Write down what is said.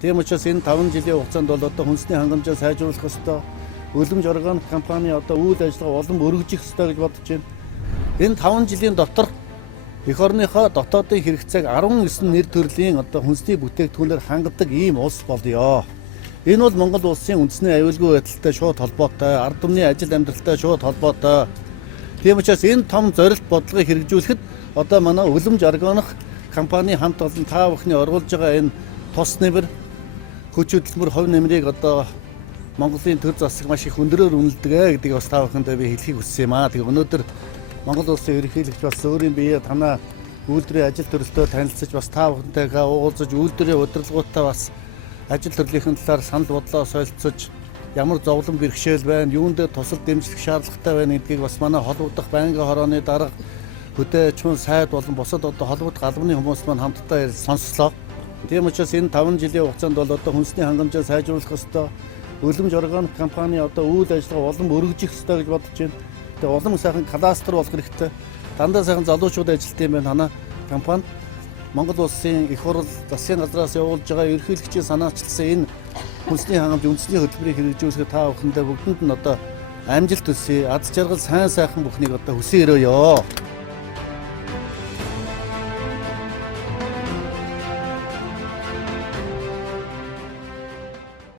Тийм учраас энэ 5 жилийн хугацаанд бол одоо хүнсний хангамжаа сайжруулах ёстой. Үлэмж органик компани одоо үйл ажиллагаа улам өргөжих ёстой гэж бодож байна. Энэ 5 жилийн дотор эх орныхоо дотоодын хэрэгцээг 19 нэр төрлийн одоо хүнсний бүтээгдэхүүнээр хангадаг ийм улс болёо. Энэ бол Монгол улсын үндэсний аюулгүй байдалтай шууд холбоотой, ард түмний ажил амьдралтай шууд холбоотой. Тийм учраас энэ том зорилт бодлогыг хэрэгжүүлэхэд одоо манай үлэмж органик компани хамт олон та бүхний оруулж байгаа энэ тус нэмэр хүч хөдөлмөр хувь нэмрийг одоо Монголын төр засаг маш их өндөрөөр үнэлдэг гэдгийг бас та бүхэндээ би хэлхийг хүссэн юм аа. Тэгээ өнөөдөр Монгол улсын ерөнхийлөгч бас өөрийн биеэ танаа үйлдвэрийн ажил төрөлтөөр танилцаж бас та бүхэнтэйгээ уулзаж үйлдвэрийн удирдлагуудаа бас ажил төрлийнхэн талаар санал бодлоо солилцож ямар зовлон бэрхшээл байна, юунд тусал дэмжлэх шаардлагатай байна гэдгийг бас манай холбогдох байнгын хорооны дарга хөдөө чун сайд болон бусад одоо холбогдох албаны хүмүүс маань хамтдаа сонслоо. Тийм учраас энэ 5 жилийн хугацаанд бол одоо хүнсний хангамжаа сайжруулах ёстой. Үлэмж органик компани одоо үйл ажиллагаа улам өргөжих ёстой гэж бодож байна. Тэгээ улам сайхан кластер болох хэрэгтэй. Дандаа сайхан залуучууд ажилт юм байна. Хана компани Монгол улсын их хурл засгийн газраас явуулж байгаа ерөнхийлөгчийн санаачилсан энэ хүнсний хангамж үндэсний хөтөлбөрийг хэрэгжүүлэхэд та бүхэндээ бүгдэнд нь одоо амжилт хүсье. Аз жаргал сайн сайхан бүхнийг одоо хүсэн өрөөё.